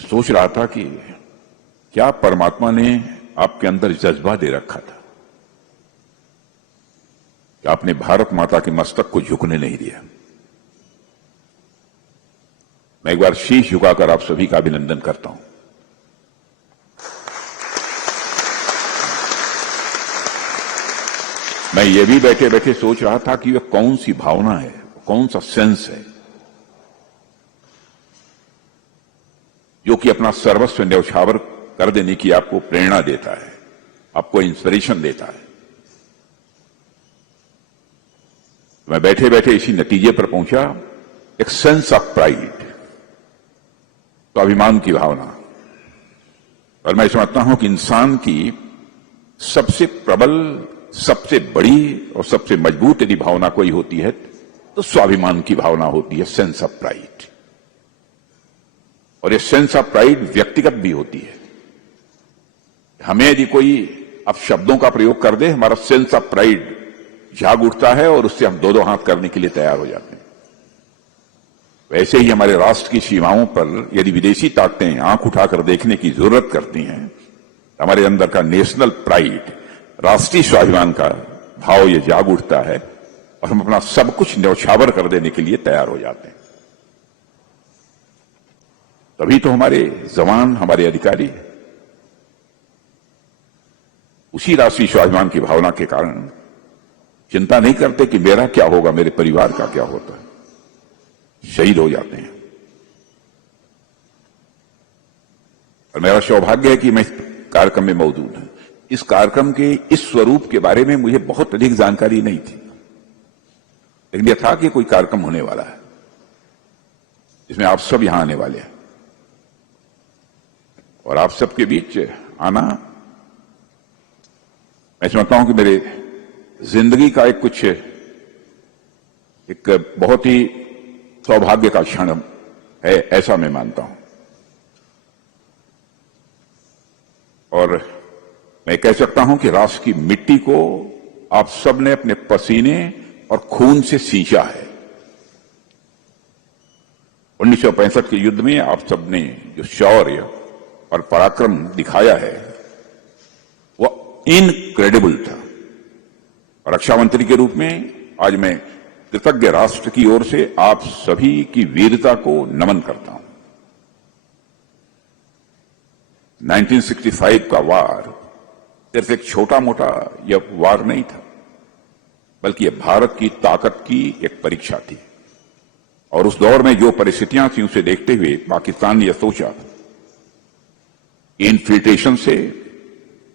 सोच रहा था कि क्या परमात्मा ने आपके अंदर जज्बा दे रखा था कि आपने भारत माता के मस्तक को झुकने नहीं दिया। मैं एक बार शीश झुकाकर आप सभी का अभिनंदन करता हूं। मैं ये भी बैठे बैठे सोच रहा था कि वह कौन सी भावना है, कौन सा सेंस है जो कि अपना सर्वस्व न्यौछावर कर देने की आपको प्रेरणा देता है, आपको इंस्पिरेशन देता है। मैं बैठे बैठे इसी नतीजे पर पहुंचा, एक सेंस ऑफ प्राइड, स्वाभिमान की भावना। और मैं समझता हूं कि इंसान की सबसे प्रबल, सबसे बड़ी और सबसे मजबूत यदि भावना कोई होती है तो स्वाभिमान की भावना होती है, सेंस ऑफ प्राइड। और ये सेंस ऑफ प्राइड व्यक्तिगत भी होती है। हमें यदि कोई अब शब्दों का प्रयोग कर दे, हमारा सेंस ऑफ प्राइड जाग उठता है और उससे हम दो दो हाथ करने के लिए तैयार हो जाते हैं। वैसे ही हमारे राष्ट्र की सीमाओं पर यदि विदेशी ताकतें आंख उठाकर देखने की जरूरत करती हैं, हमारे अंदर का नेशनल प्राइड, राष्ट्रीय स्वाभिमान का भाव ये जाग उठता है और हम अपना सब कुछ न्यौछावर कर देने के लिए तैयार हो जाते हैं। तभी तो हमारे जवान, हमारे अधिकारी उसी राष्ट्रीय स्वाभिमान की भावना के कारण चिंता नहीं करते कि मेरा क्या होगा, मेरे परिवार का क्या होता है, शहीद हो जाते हैं। और मेरा सौभाग्य है कि मैं इस कार्यक्रम में मौजूद हूं। इस कार्यक्रम के इस स्वरूप के बारे में मुझे बहुत अधिक जानकारी नहीं थी, लेकिन यह था कि कोई कार्यक्रम होने वाला है जिसमें आप सब यहां आने वाले हैं। और आप सबके बीच आना, मैं समझता हूं कि मेरे जिंदगी का एक बहुत ही सौभाग्य का क्षण है, ऐसा मैं मानता हूं। और मैं कह सकता हूं कि राष्ट्र की मिट्टी को आप सब ने अपने पसीने और खून से सींचा है। 1965 के युद्ध में आप सब ने जो शौर्य और पराक्रम दिखाया है वो इनक्रेडिबल था। और रक्षा मंत्री के रूप में आज मैं कृतज्ञ राष्ट्र की ओर से आप सभी की वीरता को नमन करता हूं। 1965 का वार सिर्फ एक छोटा मोटा यह वार नहीं था, बल्कि यह भारत की ताकत की एक परीक्षा थी। और उस दौर में जो परिस्थितियां थी उसे देखते हुए पाकिस्तान ने यह सोचा, इन्फिल्ट्रेशन से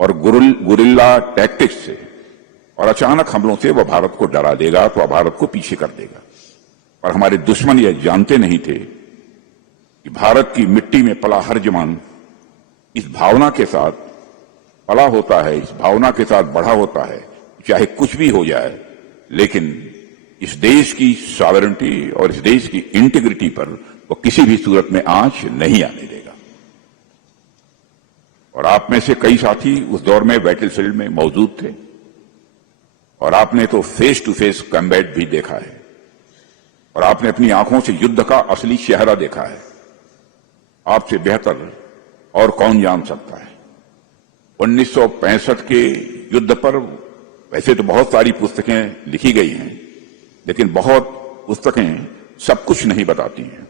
और गुरिल्ला टैक्टिक्स से और अचानक हमलों से वह भारत को डरा देगा, तो वह भारत को पीछे कर देगा। और हमारे दुश्मन यह जानते नहीं थे कि भारत की मिट्टी में पला हर जवान इस भावना के साथ पला होता है, इस भावना के साथ बढ़ा होता है, चाहे कुछ भी हो जाए, लेकिन इस देश की सॉवरेनिटी और इस देश की इंटीग्रिटी पर वो किसी भी सूरत में आंच नहीं आने देगा। और आप में से कई साथी उस दौर में बैटलफील्ड में मौजूद थे और आपने तो फेस टू फेस कॉम्बैट भी देखा है और आपने अपनी आंखों से युद्ध का असली चेहरा देखा है। आपसे बेहतर और कौन जान सकता है। 1965 के युद्ध पर वैसे तो बहुत सारी पुस्तकें लिखी गई हैं, लेकिन बहुत पुस्तकें सब कुछ नहीं बताती हैं।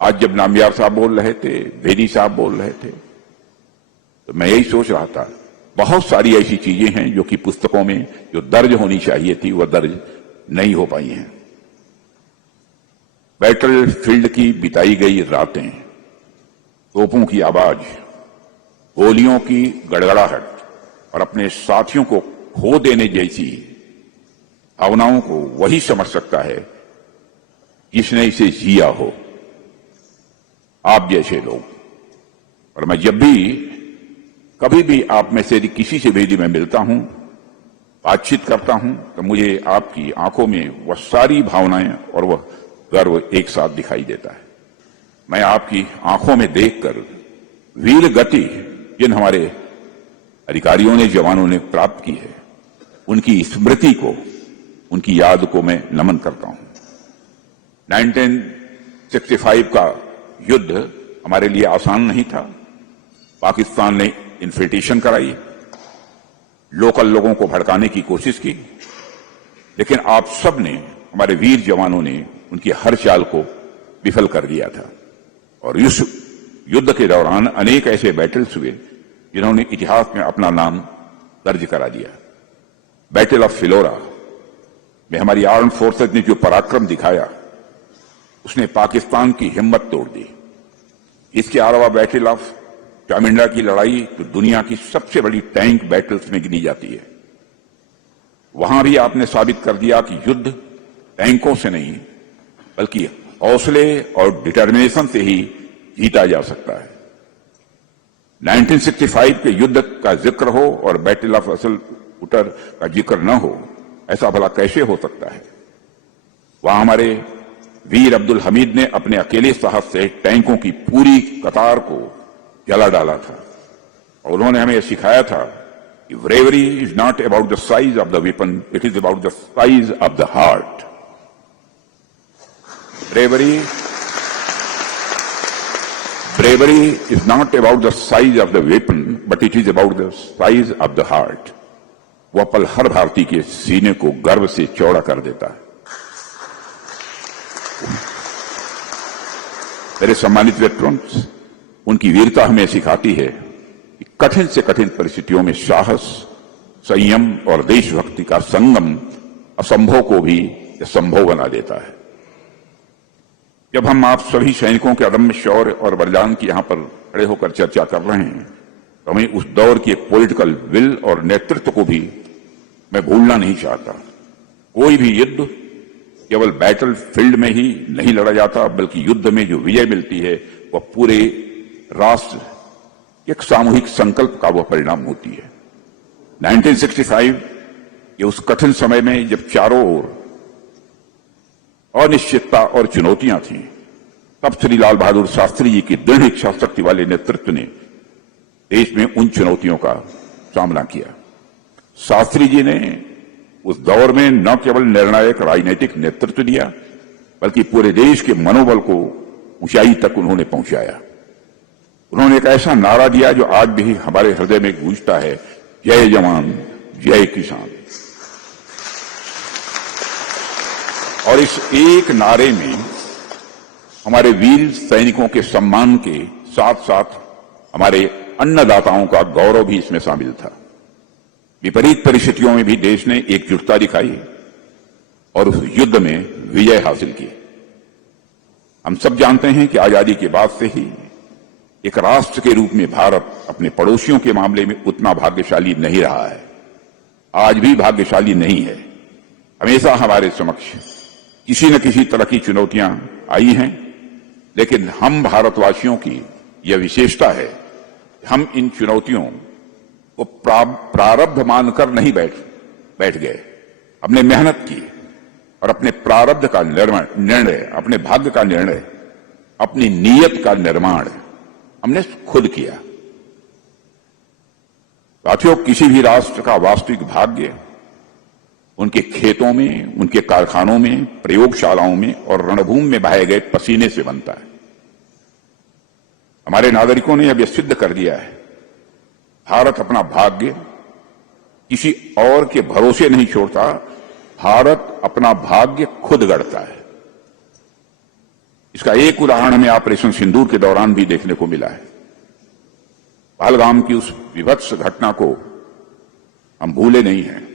आज जब नामियार साहब बोल रहे थे, बेदी साहब बोल रहे थे, तो मैं यही सोच रहा था, बहुत सारी ऐसी चीजें हैं जो कि पुस्तकों में जो दर्ज होनी चाहिए थी वह दर्ज नहीं हो पाई हैं। बैटल फील्ड की बिताई गई रातें, तोपों की आवाज, गोलियों की गड़गड़ाहट और अपने साथियों को खो देने जैसी भावनाओं को वही समझ सकता है जिसने इसे जिया हो, आप जैसे लोग। और मैं जब भी कभी भी आप में से यदि किसी से भी मैं मिलता हूं, बातचीत करता हूं, तो मुझे आपकी आंखों में वह सारी भावनाएं और वह गर्व एक साथ दिखाई देता है। मैं आपकी आंखों में देखकर वीर गति जिन हमारे अधिकारियों ने, जवानों ने प्राप्त की है, उनकी स्मृति को, उनकी याद को मैं नमन करता हूं। 1965 का युद्ध हमारे लिए आसान नहीं था। पाकिस्तान ने इन्फिल्ट्रेशन कराई, लोकल लोगों को भड़काने की कोशिश की, लेकिन आप सब ने, हमारे वीर जवानों ने उनकी हर चाल को विफल कर दिया था। और इस युद्ध के दौरान अनेक ऐसे बैटल्स हुए जिन्होंने इतिहास में अपना नाम दर्ज करा दिया। बैटल ऑफ फिलोरा में हमारी आर्म फोर्सेज ने जो पराक्रम दिखाया, उसने पाकिस्तान की हिम्मत तोड़ दी। इसके अलावा बैटल ऑफ चामिंडा की लड़ाई तो दुनिया की सबसे बड़ी टैंक बैटल्स में गिनी जाती है। वहां भी आपने साबित कर दिया कि युद्ध टैंकों से नहीं बल्कि हौसले और डिटर्मिनेशन से ही जीता जा सकता है। 1965 के युद्ध का जिक्र हो और बैटल ऑफ असल उटर का जिक्र न हो, ऐसा भला कैसे हो सकता है। वहां हमारे वीर अब्दुल हमीद ने अपने अकेले साहस से टैंकों की पूरी कतार को जला डाला था और उन्होंने हमें यह सिखाया था कि bravery is not about the size of the weapon, it is about the size of the heart. Bravery is not about the size of the weapon, but it is about the size of the heart. वह पल हर भारतीय के सीने को गर्व से चौड़ा कर देता है। मेरे सम्मानित वेटरन्स, उनकी वीरता हमें सिखाती है कि कठिन से कठिन परिस्थितियों में साहस, संयम और देशभक्ति का संगम असंभव को भी संभव बना देता है। जब हम आप सभी सैनिकों के अदम्य शौर्य और बलिदान की यहां पर खड़े होकर चर्चा कर रहे हैं, तो हमें उस दौर की एक पॉलिटिकल विल और नेतृत्व को भी मैं भूलना नहीं चाहता। कोई भी युद्ध केवल बैटल फील्ड में ही नहीं लड़ा जाता, बल्कि युद्ध में जो विजय मिलती है वह पूरे राष्ट्र एक सामूहिक संकल्प का वह परिणाम होती है। 1965 के उस कठिन समय में जब चारों ओर अनिश्चितता और चुनौतियां थीं, तब श्री लाल बहादुर शास्त्री जी की दृढ़ इच्छा शक्ति वाले नेतृत्व ने देश में उन चुनौतियों का सामना किया। शास्त्री जी ने उस दौर में न केवल निर्णायक राजनीतिक नेतृत्व दिया, बल्कि पूरे देश के मनोबल को ऊंचाई तक उन्होंने पहुंचाया। उन्होंने एक ऐसा नारा दिया जो आज भी हमारे हृदय में गूंजता है, जय जवान जय किसान। और इस एक नारे में हमारे वीर सैनिकों के सम्मान के साथ साथ हमारे अन्नदाताओं का गौरव भी इसमें शामिल था। विपरीत परिस्थितियों में भी देश ने एकजुटता दिखाई और उस युद्ध में विजय हासिल की। हम सब जानते हैं कि आजादी के बाद से ही एक राष्ट्र के रूप में भारत अपने पड़ोसियों के मामले में उतना भाग्यशाली नहीं रहा है, आज भी भाग्यशाली नहीं है। हमेशा हमारे समक्ष किसी न किसी तरह की चुनौतियां आई हैं, लेकिन हम भारतवासियों की यह विशेषता है, हम इन चुनौतियों को प्रारब्ध मानकर नहीं बैठ गए। हमने मेहनत की और अपने प्रारब्ध का निर्णय, अपने भाग्य का निर्णय, अपनी नीयत का निर्माण हमने खुद किया। साथियों, किसी भी राष्ट्र का वास्तविक भाग्य उनके खेतों में, उनके कारखानों में, प्रयोगशालाओं में और रणभूमि में बहाए गए पसीने से बनता है। हमारे नागरिकों ने अब यह सिद्ध कर दिया है, भारत अपना भाग्य किसी और के भरोसे नहीं छोड़ता, भारत अपना भाग्य खुद गढ़ता है। इसका एक उदाहरण हमें ऑपरेशन सिंदूर के दौरान भी देखने को मिला है। पहलगाम की उस विभत्स घटना को हम भूले नहीं हैं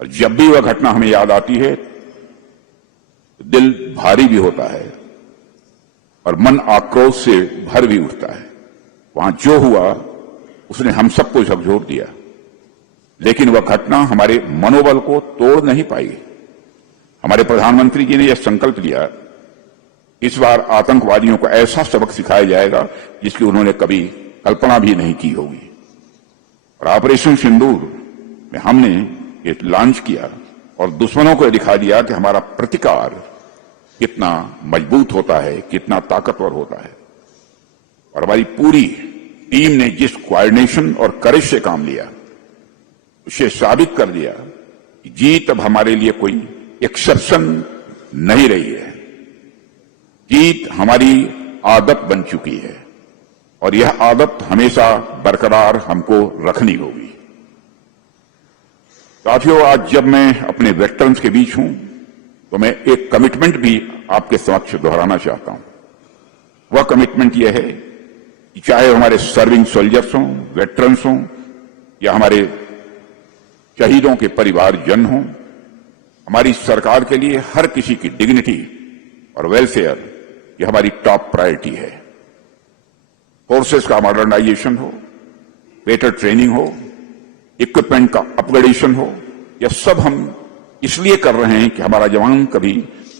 और जब भी वह घटना हमें याद आती है तो दिल भारी भी होता है और मन आक्रोश से भर भी उठता है। वहां जो हुआ उसने हम सबको झकझोर दिया, लेकिन वह घटना हमारे मनोबल को तोड़ नहीं पाई। हमारे प्रधानमंत्री जी ने यह संकल्प लिया, इस बार आतंकवादियों को ऐसा सबक सिखाया जाएगा जिसकी उन्होंने कभी कल्पना भी नहीं की होगी। और ऑपरेशन सिंदूर में हमने ये लॉन्च किया और दुश्मनों को दिखा दिया कि हमारा प्रतिकार कितना मजबूत होता है, कितना ताकतवर होता है। और हमारी पूरी टीम ने जिस कोऑर्डिनेशन और करेज से काम लिया, उसे साबित कर दिया कि जीत अब हमारे लिए कोई एक्सेप्शन नहीं रही है, जीत हमारी आदत बन चुकी है। और यह आदत हमेशा बरकरार हमको रखनी होगी। साथियों, आज जब मैं अपने वेटरन्स के बीच हूं तो मैं एक कमिटमेंट भी आपके समक्ष दोहराना चाहता हूं। वह कमिटमेंट यह है कि चाहे हमारे सर्विंग सोल्जर्स हों, वेटरन्स हों या हमारे शहीदों के परिवारजन हों, हमारी सरकार के लिए हर किसी की डिग्निटी और वेलफेयर यह हमारी टॉप प्रायोरिटी है। फोर्सेस का मॉडर्नाइजेशन हो, बेटर ट्रेनिंग हो, इक्विपमेंट का अपग्रेडेशन हो, यह सब हम इसलिए कर रहे हैं कि हमारा जवान कभी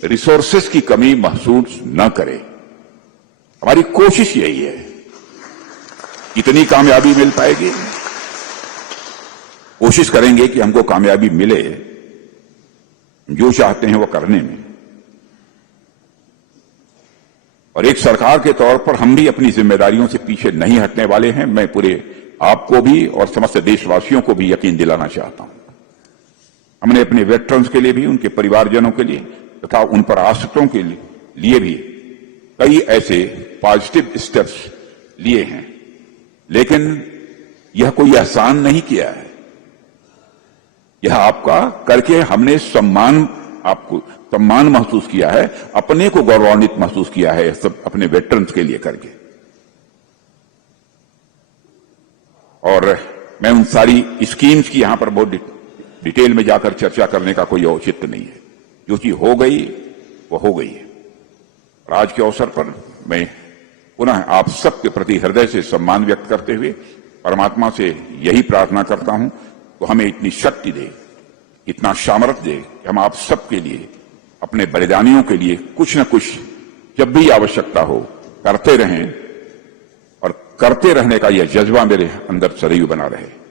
रिसोर्सेस की कमी महसूस न करे। हमारी कोशिश यही है। कितनी कामयाबी मिल पाएगी, कोशिश करेंगे कि हमको कामयाबी मिले जो चाहते हैं वो करने में। और एक सरकार के तौर पर हम भी अपनी जिम्मेदारियों से पीछे नहीं हटने वाले हैं। मैं पूरे आपको भी और समस्त देशवासियों को भी यकीन दिलाना चाहता हूं। हमने अपने वेटरन्स के लिए भी, उनके परिवारजनों के लिए तथा उन पर आश्रितों के लिए भी कई ऐसे पॉजिटिव स्टेप्स लिए हैं, लेकिन यह कोई एहसान नहीं किया है। यह आपका करके हमने आपको सम्मान महसूस किया है, अपने को गौरवान्वित महसूस किया है, सब अपने वेटरन्स के लिए करके। और मैं उन सारी स्कीम्स की यहां पर बहुत डिटेल में जाकर चर्चा करने का कोई औचित्य नहीं है। जो चीज हो गई वो हो गई है। और आज के अवसर पर मैं पुनः आप सबके प्रति हृदय से सम्मान व्यक्त करते हुए परमात्मा से यही प्रार्थना करता हूं तो हमें इतनी शक्ति दे, इतना सामर्थ्य दे कि हम आप सबके लिए, अपने बलिदानियों के लिए कुछ न कुछ जब भी आवश्यकता हो करते रहें और करते रहने का यह जज्बा मेरे अंदर सदैव बना रहे।